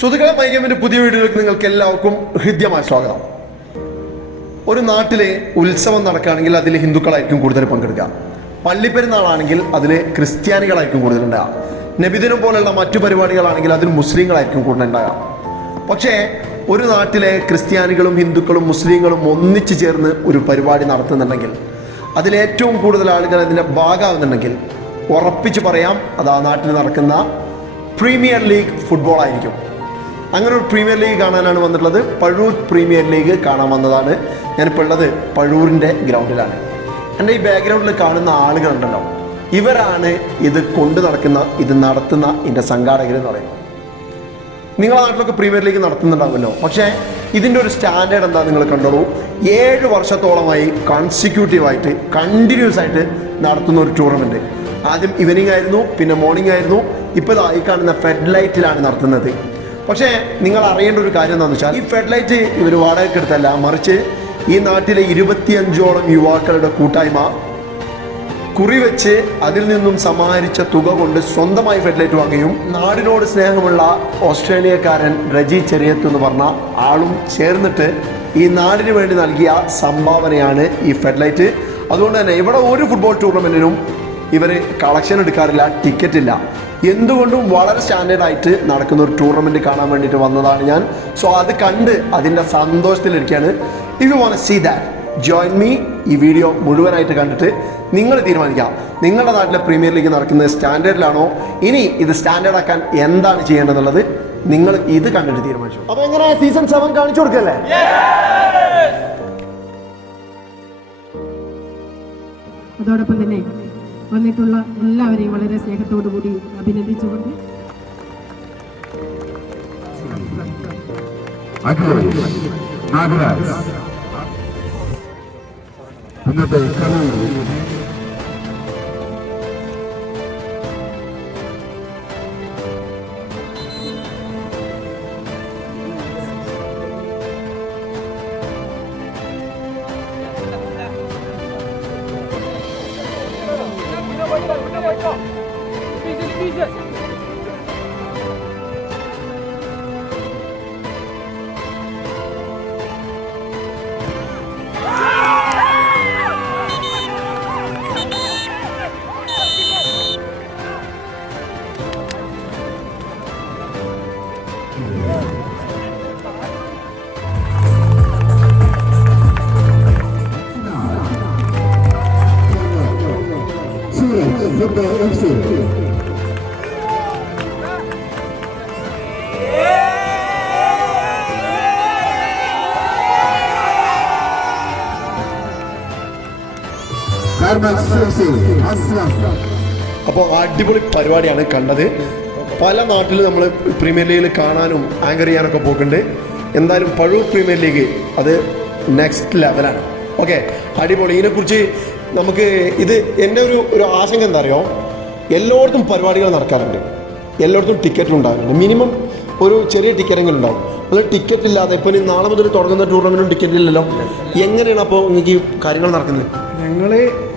സുഹൃത്തുക്കളെ മൈഗമിന്റെ പുതിയ വീഡിയോയിലേക്ക് നിങ്ങൾക്ക് എല്ലാവർക്കും ഹൃദ്യമായ സ്വാഗതം. ഒരു നാട്ടിലെ ഉത്സവം നടക്കുകയാണെങ്കിൽ അതിൽ ഹിന്ദുക്കളായിരിക്കും കൂടുതൽ പങ്കെടുക്കുക. പള്ളിപ്പെരുന്നാളാണെങ്കിൽ അതിൽ ക്രിസ്ത്യാനികളായിരിക്കും കൂടുതൽ ഉണ്ടാകുക നബിദിനം പോലുള്ള മറ്റു പരിപാടികളാണെങ്കിൽ അതിൽ മുസ്ലിങ്ങളായിരിക്കും കൂടുതൽ ഉണ്ടാകുക പക്ഷേ ഒരു നാട്ടിലെ ക്രിസ്ത്യാനികളും ഹിന്ദുക്കളും മുസ്ലിങ്ങളും ഒന്നിച്ചു ചേർന്ന് ഒരു പരിപാടി നടത്തുന്നുണ്ടെങ്കിൽ അതിലേറ്റവും കൂടുതൽ ആളുകൾ അതിന്റെ ഭാഗമാകുന്നുണ്ടെങ്കിൽ ഉറപ്പിച്ച് പറയാം അത് ആ നാട്ടിൽ നടക്കുന്ന പ്രീമിയർ ലീഗ് ഫുട്ബോൾ ആയിരിക്കും. അങ്ങനെ ഒരു പ്രീമിയർ ലീഗ് കാണാനാണ് വന്നിട്ടുള്ളത്. പഴൂർ പ്രീമിയർ ലീഗ് കാണാൻ വന്നതാണ്. ഞാനിപ്പോൾ ഉള്ളത് പഴൂരിന്റെ ഗ്രൗണ്ടിലാണ്. എന്റെ ഈ ബാക്ക്ഗ്രൗണ്ടിൽ കാണുന്ന ആളുകളുണ്ടല്ലോ. ഇവരാണ് ഇത് കൊണ്ടു നടക്കുന്ന ഇത് നടത്തുന്ന ഇതിന്റെ സംഘാടകർ എന്ന് പറയുന്നത് നിങ്ങളുടെ നാട്ടിലൊക്കെ പ്രീമിയർ ലീഗ് നടത്തുന്നുണ്ടാവുമല്ലോ. പക്ഷേ ഇതിന്റെ ഒരു സ്റ്റാൻഡേർഡ് എന്താ നിങ്ങൾ കണ്ടോളൂ. ഏഴ് വർഷത്തോളമായി കൺസിക്യൂട്ടീവായിട്ട് കണ്ടിന്യൂസ് ആയിട്ട് നടത്തുന്ന ഒരു ടൂർണമെന്റ് ആദ്യം ഈവനിങ് ആയിരുന്നു പിന്നെ മോർണിംഗ് ആയിരുന്നു. ഇപ്പോൾ ഇതായി കാണുന്ന ഫെഡ് ലൈറ്റിലാണ് നടത്തുന്നത്. പക്ഷേ നിങ്ങൾ അറിയേണ്ട ഒരു കാര്യം എന്താണെന്ന് വെച്ചാൽ ഈ ഫെഡ് ലൈറ്റ് ഇവർ വാടകയ്ക്ക് എടുത്തല്ല മറിച്ച് ഈ നാട്ടിലെ ഇരുപത്തിയഞ്ചോളം യുവാക്കളുടെ കൂട്ടായ്മ കുറിവെച്ച് അതിൽ നിന്നും സമാഹരിച്ച തുക കൊണ്ട് സ്വന്തമായി ഫെഡ്ലൈറ്റ് വാങ്ങുകയും നാടിനോട് സ്നേഹമുള്ള ഓസ്ട്രേലിയക്കാരൻ രജി ചെറിയത്ത് എന്ന് പറഞ്ഞ ആളും ചേർന്നിട്ട് ഈ നാടിന് വേണ്ടി നൽകിയ സംഭാവനയാണ് ഈ ഫെഡ്ലൈറ്റ് അതുകൊണ്ട് തന്നെ ഇവിടെ ഒരു ഫുട്ബോൾ ടൂർണമെന്റിനും ഇവർ കളക്ഷൻ എടുക്കാറില്ല ടിക്കറ്റ് ഇല്ല. എന്തുകൊണ്ടും വളരെ സ്റ്റാൻഡേർഡ് ആയിട്ട് നടക്കുന്ന ഒരു ടൂർണമെന്റ് കാണാൻ വേണ്ടിയിട്ട് വന്നതാണ് ഞാൻ. സോ അത് കണ്ട് അതിന്റെ സന്തോഷത്തിലിരിക്കുകയാണ്. If you want see that join me ഈ വീഡിയോ മുഴുവനായിട്ട് കണ്ടിട്ട് നിങ്ങൾ തീരുമാനിക്കാം നിങ്ങളുടെ നാട്ടിലെ പ്രീമിയർ ലീഗ് നടക്കുന്നത് സ്റ്റാൻഡേർഡിലാണോ ഇനി ഇത് സ്റ്റാൻഡേർഡ് ആക്കാൻ എന്താണ് ചെയ്യേണ്ടതെന്നുള്ളത് നിങ്ങൾ ഇത് കണ്ടിട്ട് തീരുമാനിച്ചു. അപ്പൊ എങ്ങനെ സീസൺ സെവൻ കാണിച്ചു കൊടുക്കല്ലേ? അതോടൊപ്പം തന്നെ വന്നിട്ടുള്ള എല്ലാവരെയും വളരെ സ്നേഹത്തോടു കൂടി അഭിനന്ദിച്ചുകൊണ്ട് ഇന്നത്തെ കാർമക്സ് അസ്ലം അപ്പോൾ അടിപൊളി പരിപാടിയാണ് കണ്ടത്. പല നാട്ടിലും നമ്മൾ പ്രീമിയർ ലീഗിൽ കാണാനും ആങ്കർ ചെയ്യാനൊക്കെ പോക്കുന്നുണ്ട് എന്തായാലും പഴൂർ പ്രീമിയർ ലീഗ് അത് നെക്സ്റ്റ് ലെവലാണ് ഓക്കെ അടിപൊളി. ഇതിനെക്കുറിച്ച് നമുക്ക് ഇത് എന്റെ ഒരു ഒരു ആശങ്ക എന്താ അറിയോ? എല്ലായിടത്തും പരിപാടികൾ നടക്കാറുണ്ട്. എല്ലായിടത്തും ടിക്കറ്റ് ഉണ്ടാകുന്നുണ്ട് മിനിമം ഒരു ചെറിയ ടിക്കറ്റെങ്കിലും ഉണ്ടാവും. അത് ടിക്കറ്റ് ഇല്ലാതെ ഇപ്പം നാളെ മുതൽ തുടങ്ങുന്ന ടൂർണമെന്റും ടിക്കറ്റ് ഇല്ലല്ലോ. എങ്ങനെയാണ് അപ്പോൾ നിങ്ങൾക്ക് ഈ കാര്യങ്ങൾ നടക്കുന്നത്? ഞങ്ങൾ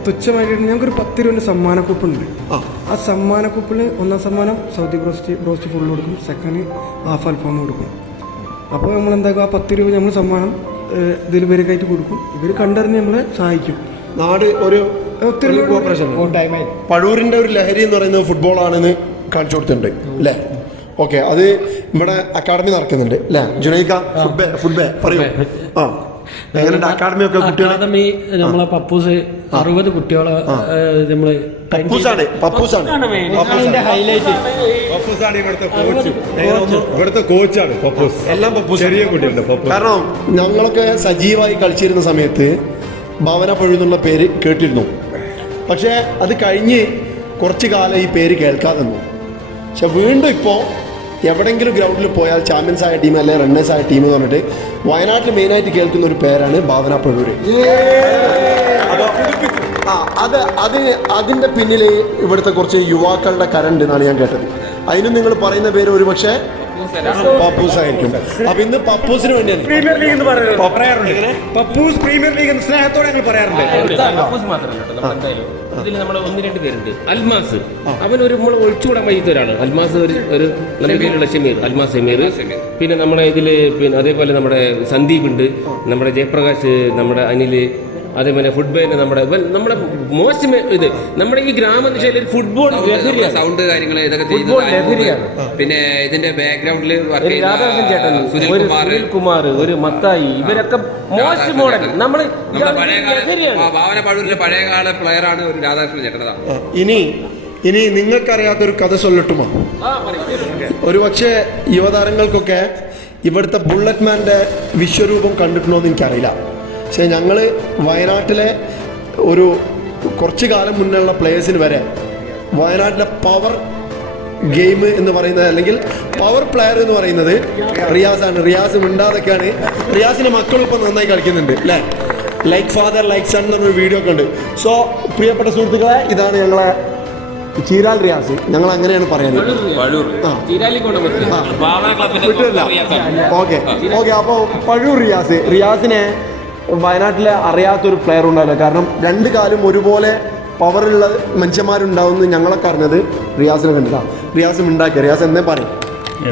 തുച്ഛമായിട്ട് ഞങ്ങൾക്കൊരു പത്ത് രൂപന്റെ സമ്മാനക്കുപ്പുണ്ട്. ആ. സമ്മാന സമ്മാനക്കുപ്പിൽ ഒന്നാം സമ്മാനം സൗദി ബ്രോസ്റ്റ് ബ്രോസ്റ്റ് ഫുള്ള് കൊടുക്കും സെക്കൻഡ് ഹാഫ് അൽഫാം കൊടുക്കും. അപ്പോൾ നമ്മൾ എന്താക്കും ആ പത്ത് രൂപ നമ്മൾ സമ്മാനം ഇതിൽ പേരൊക്കെയായിട്ട് കൊടുക്കും. ഇവർ കണ്ടറിഞ്ഞ് നമ്മളെ സഹായിക്കും. നാട് ഒരു ഒത്തിരി കോപ്പറേഷൻ പഴൂരിന്റെ ഒരു ലഹരി എന്ന് പറയുന്നത് ഫുട്ബോൾ ആണെന്ന് കാണിച്ചു കൊടുത്തിട്ടുണ്ട്. അല്ലേ ഓക്കെ അത് ഇവിടെ അക്കാഡമി നടക്കുന്നുണ്ട്. അല്ലേ ജുനൈക്ക ഫുട്ബേ ഫുട്ബേ പറയൂ. ആ. എങ്ങനെയുണ്ട് അക്കാഡമി ഒക്കെ കുട്ടികളെ? അക്കാദമി നമ്മളെ പപ്പൂസ് അറുപത് കുട്ടികളെ നമ്മൾ പപ്പൂസാണ് പപ്പൂസാണ്. ഹൈലൈറ്റ് പപ്പൂസാണ്. ഇവിടുത്തെ കോച്ച് ഇവിടുത്തെ കോച്ചാണ് പപ്പൂസ്. എല്ലാം പപ്പൂസ് ചെറിയ പപ്പൂസ്. കാരണം ഞങ്ങളൊക്കെ സജീവമായി കളിച്ചിരുന്ന സമയത്ത് ഭവന പഴുന്നുള്ള പേര് കേട്ടിരുന്നു. പക്ഷേ അത് കഴിഞ്ഞ് കുറച്ചു കാലം ഈ പേര് കേൾക്കാതെ നിന്നു. പക്ഷെ വീണ്ടും ഇപ്പോൾ എവിടെങ്കിലും ഗ്രൗണ്ടിൽ പോയാൽ ചാമ്പ്യൻസ് ആയ ടീം അല്ലെങ്കിൽ റണ്ണേഴ്സ് ആയ ടീം എന്ന് പറഞ്ഞിട്ട് വയനാട്ടിൽ മെയിനായിട്ട് കേൾക്കുന്ന ഒരു പേരാണ് ഭാവന അപ്പൊ ആ അത് അതിന് അതിന്റെ പിന്നിൽ ഇവിടുത്തെ കുറച്ച് യുവാക്കളുടെ കരണ്ട് എന്നാണ് ഞാൻ കേട്ടത്. അതിനും നിങ്ങൾ പറയുന്ന പേര് ഒരുപക്ഷെ പപ്പൂസ് ആയിരിക്കും അപ്പൊ ഇന്ന് പപ്പൂസിന് വേണ്ടിയാണ് പ്രീമിയർ ലീഗ് എന്ന് പറയുന്നത്. പറയാറുണ്ട് പപ്പൂസ് പ്രീമിയർ ലീഗ് എന്ന് സ്നേഹത്തോടെ ഞങ്ങൾ പറയാറുണ്ട്. പപ്പൂസ് മാത്രമല്ല ഇതിൽ നമ്മൾ ഒന്ന് രണ്ട് പേരുണ്ട്. അൽമാസ്. അവൻ ഒരു നമ്മൾ ഒഴിച്ചുകൂടാൻ വൈകിട്ട് ഒരാളാണ് അൽമാസ് ഒരു ഒരു നല്ല പേരുള്ള ഷമീർ. അൽമാസ് ഷമീർ. പിന്നെ നമ്മുടെ ഇതിൽ പിന്നെ അതേപോലെ നമ്മുടെ സന്ദീപ് ഉണ്ട്. നമ്മുടെ ജയപ്രകാശ് നമ്മുടെ അനിൽ അതേപോലെ ഫുട്ബോളിന് നമ്മുടെ നമ്മുടെ മോശം ഇത് നമ്മുടെ ഈ ഒരു ഫുട്ബോൾ സൗണ്ട് കാര്യങ്ങൾ ഇതൊക്കെ ഫുട്ബോൾ ലഹരിയാണ്. പിന്നെ ഇതിന്റെ ബാക്ക്ഗ്രൗണ്ടിൽ രാധാകൃഷ്ണൻ ചേട്ടൻ ഒരു കുമാർ. സുനിൽ കുമാർ ഒരു മത്തായി ഇവരൊക്കെ മോശം മോഡൽ നമ്മൾ ഭാവന പഴൂരിലെ പഴയകാല പ്ലെയർ ആണ് ഒരു രാധാകൃഷ്ണൻ ചേട്ടൻ ആ, ഇനി ഇനി നിങ്ങൾക്കറിയാത്തൊരു കഥ ചൊല്ലട്ടുമോ? ഒരു പക്ഷേ യുവതാരങ്ങൾക്കൊക്കെ ഇവിടുത്തെ ബുള്ളറ്റ് മാന്റെ വിശ്വരൂപം കണ്ടിട്ടുണ്ടോ എന്ന് എനിക്കറിയില്ല. പക്ഷേ ഞങ്ങൾ വയനാട്ടിലെ ഒരു കുറച്ച് കാലം മുന്നേയുള്ള പ്ലേയേഴ്സിന് വരെ വയനാട്ടിലെ പവർ ഗെയിം എന്ന് പറയുന്നത് അല്ലെങ്കിൽ പവർ പ്ലെയർ എന്ന് പറയുന്നത് റിയാസാണ്. റിയാസ് മിണ്ടാതൊക്കെയാണ് റിയാസിന്റെ മക്കളും ഇപ്പം നന്നായി കളിക്കുന്നുണ്ട് അല്ലേ? ലൈക്ക് ഫാദർ ലൈക്ക് സൺ എന്ന് പറഞ്ഞൊരു വീഡിയോ ഒക്കെ ഉണ്ട്. സോ പ്രിയപ്പെട്ട സുഹൃത്തുക്കളെ ഇതാണ് ഞങ്ങളെ ചീരാൽ റിയാസ്. ഞങ്ങൾ അങ്ങനെയാണ് പറയുന്നത് വിട്ടില്ല ഓക്കെ. ഓക്കെ അപ്പോൾ പഴൂർ റിയാസ്. റിയാസിനെ വയനാട്ടിലെ അറിയാത്തൊരു പ്ലെയർ ഉണ്ടാവില്ല. കാരണം രണ്ട് കാലും ഒരുപോലെ പവറുള്ള മനുഷ്യന്മാരുണ്ടാവുമെന്ന് ഞങ്ങളൊക്കെ അറിഞ്ഞത് റിയാസിനെ കണ്ടിട്ടാണ് റിയാസ് ഉണ്ടാക്കി റിയാസ് എന്നേ പറയും.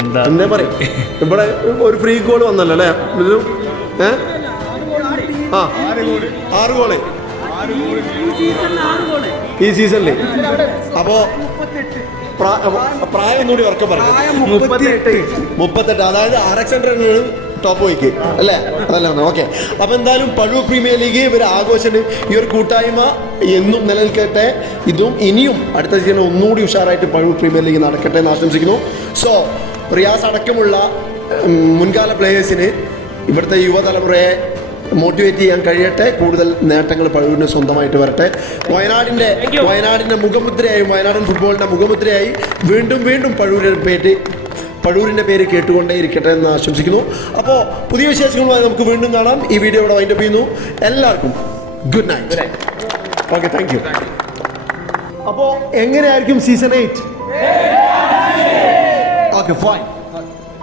എന്താ? എന്നേ പറയും. ഇവിടെ ഒരു ഫ്രീ ഗോൾ വന്നല്ലോ അല്ലേ? ഏഹ് ആ. ആറ് ഗോൾ ഈ സീസണിൽ അപ്പോ പ്രാ- പ്രായം കൂടി ഉറക്കം പറഞ്ഞു മുപ്പത്തെട്ട് മുപ്പത്തെട്ട്. അതായത് ആർ എക്സ് ഹൺഡ്രഡ് ടോപ്പ് വയ്ക്ക് അല്ലേ? അതല്ല ഓക്കെ അപ്പൊ എന്തായാലും പഴൂർ പ്രീമിയർ ലീഗ് ഇവർ ആഘോഷം ഈ ഒരു കൂട്ടായ്മ എന്നും നിലനിൽക്കട്ടെ. ഇതും ഇനിയും അടുത്ത സീസൺ ഒന്നുകൂടി ഉഷാറായിട്ട് പഴൂർ പ്രീമിയർ ലീഗ് നടക്കട്ടെ എന്ന് ആശംസിക്കുന്നു. സോ റിയാസ് അടക്കമുള്ള മുൻകാല പ്ലേയേഴ്സിന് ഇവിടുത്തെ യുവതലമുറയെ മോട്ടിവേറ്റ് ചെയ്യാൻ കഴിയട്ടെ. കൂടുതൽ നേട്ടങ്ങൾ പഴുവിന് സ്വന്തമായിട്ട് വരട്ടെ. വയനാടിന്റെ വയനാടിന്റെ മുഖമുദ്രയായി വയനാടൻ ഫുട്ബോളിന്റെ മുഖമുദ്രയായി വീണ്ടും വീണ്ടും പഴുവിനെ പേര് പഴൂരിന്റെ പേര് കേട്ടുകൊണ്ടേ ഇരിക്കട്ടെ എന്ന് ആശംസിക്കുന്നു. അപ്പോൾ പുതിയ വിശേഷങ്ങളുമായി നമുക്ക് വീണ്ടും കാണാം. ഈ വീഡിയോ ഇവിടെ വൈൻഡപ്പ് ചെയ്യുന്നു. എല്ലാവർക്കും good night okay thank you അപ്പോൾ എങ്ങനെയായിരിക്കും സീസൺ എയ്റ്റ് ഓക്കെ ഫൈൻ